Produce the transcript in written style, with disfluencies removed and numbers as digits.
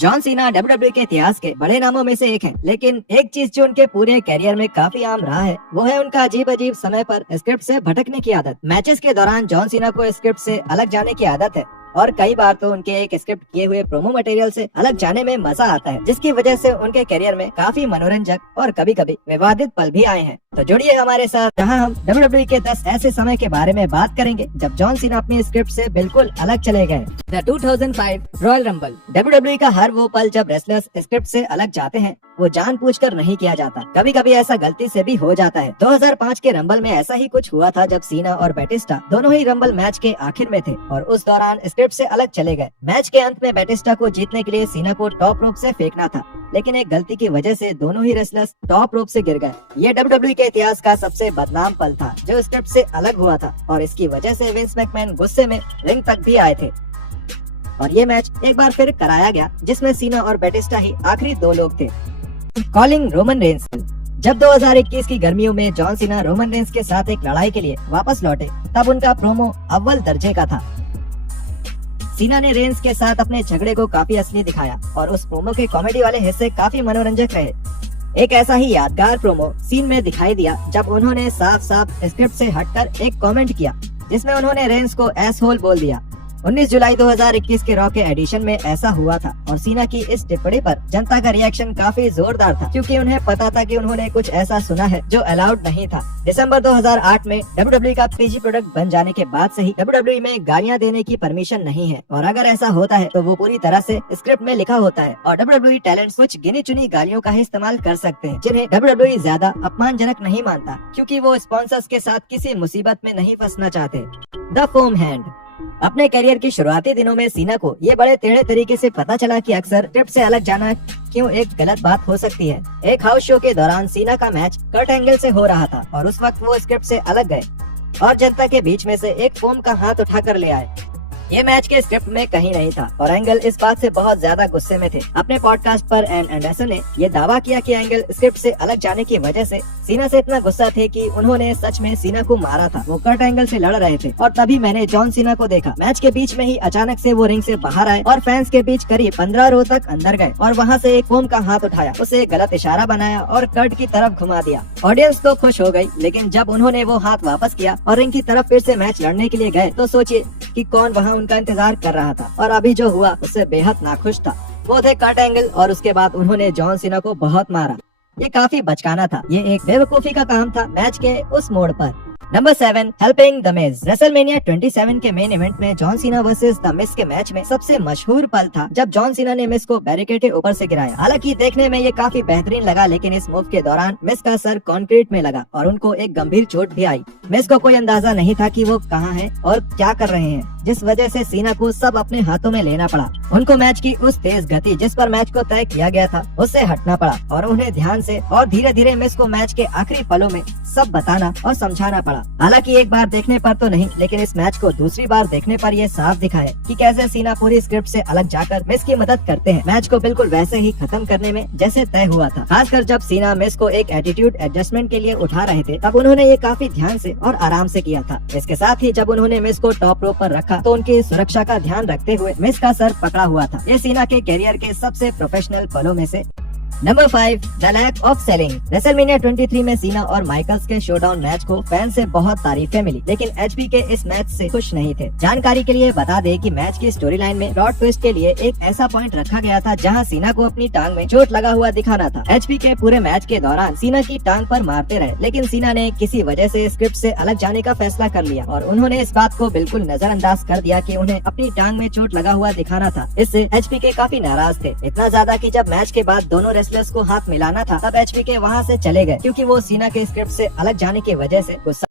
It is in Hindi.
जॉन सीना डब्ल्यूडब्ल्यूई के इतिहास के बड़े नामों में से एक है, लेकिन एक चीज जो उनके पूरे कैरियर में काफी आम रहा है वो है उनका अजीब अजीब समय पर स्क्रिप्ट से भटकने की आदत। मैचेस के दौरान जॉन सीना को स्क्रिप्ट से अलग जाने की आदत है और कई बार तो उनके एक स्क्रिप्ट किए हुए प्रोमो मटेरियल से अलग जाने में मजा आता है, जिसकी वजह से उनके करियर में काफी मनोरंजक और कभी कभी विवादित पल भी आए हैं। तो जुड़िए हमारे साथ, जहां हम डब्ल्यूडब्ल्यूई के 10 ऐसे समय के बारे में बात करेंगे जब जॉन सीना अपनी स्क्रिप्ट से बिल्कुल अलग चले गए। The 2005 royal rumble. डब्ल्यूडब्ल्यूई का हर वो पल जब रेसलर्स स्क्रिप्ट से अलग जाते हैं वो जानबूझकर नहीं किया जाता, कभी कभी ऐसा गलती से भी हो जाता है। 2005 के रंबल में ऐसा ही कुछ हुआ था जब सीना और बैटिस्टा दोनों ही रंबल मैच के आखिर में थे और उस दौरान स्क्रिप्ट से अलग चले गए। मैच के अंत में बैटिस्टा को जीतने के लिए सीना को टॉप रोप से फेंकना था, लेकिन एक गलती की वजह से दोनों ही रेसलर्स टॉप रोप से गिर गए। ये डब्ल्यूडब्ल्यूई के इतिहास का सबसे बदनाम पल था जो स्क्रिप्ट से अलग हुआ था और इसकी वजह से विंस मैकमैन गुस्से में रिंग तक भी आए थे और ये मैच एक बार फिर कराया गया जिसमें सीना और बैटिस्टा ही आखिरी दो लोग थे। Calling Roman Reigns. जब 2021 की गर्मियों में जॉन सीना रोमन रेंस के साथ एक लड़ाई के लिए वापस लौटे तब उनका प्रोमो अव्वल दर्जे का था। सीना ने रेंस के साथ अपने झगड़े को काफी असली दिखाया और उस प्रोमो के कॉमेडी वाले हिस्से काफी मनोरंजक रहे। एक ऐसा ही यादगार प्रोमो सीन में दिखाई दिया जब उन्होंने साफ साफ स्क्रिप्ट से हटकर एक कमेंट किया जिसमें उन्होंने रेंस को एसहोल बोल दिया। 19 जुलाई 2021 के रॉ के एडिशन में ऐसा हुआ था और सीना की इस टिप्पणी पर जनता का रिएक्शन काफी जोरदार था क्योंकि उन्हें पता था कि उन्होंने कुछ ऐसा सुना है जो अलाउड नहीं था। दिसंबर 2008 में डब्ल्यूडब्ल्यूई का पीजी प्रोडक्ट बन जाने के बाद से ही डब्ल्यूडब्ल्यूई में गालियां देने की परमिशन नहीं है और अगर ऐसा होता है तो वो पूरी तरह से स्क्रिप्ट में लिखा होता है और डब्ल्यूडब्ल्यूई टैलेंट्स कुछ गिनी चुनी गालियों का ही इस्तेमाल कर सकते हैं जिन्हें डब्ल्यूडब्ल्यूई ज्यादा अपमानजनक नहीं मानता क्योंकि वो स्पॉन्सर्स के साथ किसी मुसीबत में नहीं फंसना चाहते। The foam hand. अपने करियर के शुरुआती दिनों में सीना को ये बड़े टेढ़े तरीके से पता चला कि अक्सर स्क्रिप्ट से अलग जाना क्यों एक गलत बात हो सकती है। एक हाउस शो के दौरान सीना का मैच कर्ट एंगल से हो रहा था और उस वक्त वो स्क्रिप्ट से अलग गए और जनता के बीच में से एक फोम का हाथ उठाकर ले आए। ये मैच के स्क्रिप्ट में कहीं नहीं था और एंगल इस बात से बहुत ज्यादा गुस्से में थे। अपने पॉडकास्ट पर एन एंडरसन ने ये दावा किया कि एंगल स्क्रिप्ट से अलग जाने की वजह से सीना से इतना गुस्सा थे कि उन्होंने सच में सीना को मारा था। वो कर्ट एंगल से लड़ रहे थे और तभी मैंने जॉन सीना को देखा। मैच के बीच में ही अचानक से वो रिंग से बाहर आए और फैंस के बीच करीब 15 रो तक अंदर गए और वहाँ से एक फोम का हाथ उठाया, उसे गलत इशारा बनाया और कर्ट की तरफ घुमा दिया। ऑडियंस तो खुश हो गई, लेकिन जब उन्होंने वो हाथ वापस किया और रिंग की तरफ फिर से मैच लड़ने के लिए गए तो सोचिए कि कौन वहाँ उनका इंतजार कर रहा था और अभी जो हुआ उससे बेहद नाखुश था। वो थे कर्ट एंगल और उसके बाद उन्होंने जॉन सीना को बहुत मारा। ये काफी बचकाना था, ये एक बेवकूफी का काम था मैच के उस मोड़ पर। Number 7, helping the Miz. WrestleMania 27 के मेन इवेंट में John Cena versus the Miz के मैच में सबसे मशहूर पल था जब जॉन सीना ने मिज को बैरिकेड के ऊपर से गिराया। हालांकि देखने में ये काफी बेहतरीन लगा, लेकिन इस मूव के दौरान मिज का सर कंक्रीट में लगा और उनको एक गंभीर चोट भी आई। मिज को कोई अंदाजा नहीं था कि वो कहाँ हैं और क्या कर रहे हैं, जिस वजह से सीना को सब अपने हाथों में लेना पड़ा। उनको मैच की उस तेज गति जिस पर मैच को तय किया गया था उससे हटना पड़ा और उन्हें ध्यान से और धीरे धीरे मिज को मैच के आखिरी पलों में सब बताना और समझाना पड़ा। हालांकि एक बार देखने पर तो नहीं, लेकिन इस मैच को दूसरी बार देखने पर यह साफ दिखा है कि कैसे सीना पूरी स्क्रिप्ट से अलग जाकर मिज की मदद करते हैं मैच को बिल्कुल वैसे ही खत्म करने में जैसे तय हुआ था। खासकर जब सीना मिज को एक एटीट्यूड एडजस्टमेंट के लिए उठा रहे थे तब उन्होंने ये काफी ध्यान से और आराम से किया था। इसके साथ ही जब उन्होंने मिज को टॉप रोप पर रखा तो उनकी सुरक्षा का ध्यान रखते हुए मिज का सर पकड़ा हुआ था। ये सीना के करियर के सबसे प्रोफेशनल पलों में से। Number 5, the lack of selling. WrestleMania 23 में सीना और माइकल्स के शोडाउन मैच को फैन से बहुत तारीफें मिली, लेकिन एचपी के इस मैच से खुश नहीं थे। जानकारी के लिए बता दें कि मैच की स्टोरी लाइन में रॉड ट्विस्ट के लिए एक ऐसा पॉइंट रखा गया था जहां सीना को अपनी टांग में चोट लगा हुआ दिखाना था। एचपी के पूरे मैच के दौरान सीना की टांग पर मारते रहे, लेकिन सीना ने किसी वजह से स्क्रिप्ट से अलग जाने का फैसला कर लिया और उन्होंने इस बात को बिल्कुल नजरअंदाज कर दिया कि उन्हें अपनी टांग में चोट लगा हुआ दिखाना था। इससे एचपी के काफी नाराज थे, इतना ज्यादा कि जब मैच के बाद दोनों रेसलर्स को हाथ मिलाना था तब एचपी के वहाँ से चले गए क्योंकि वो सीना के स्क्रिप्ट से अलग जाने की वजह से गुस्सा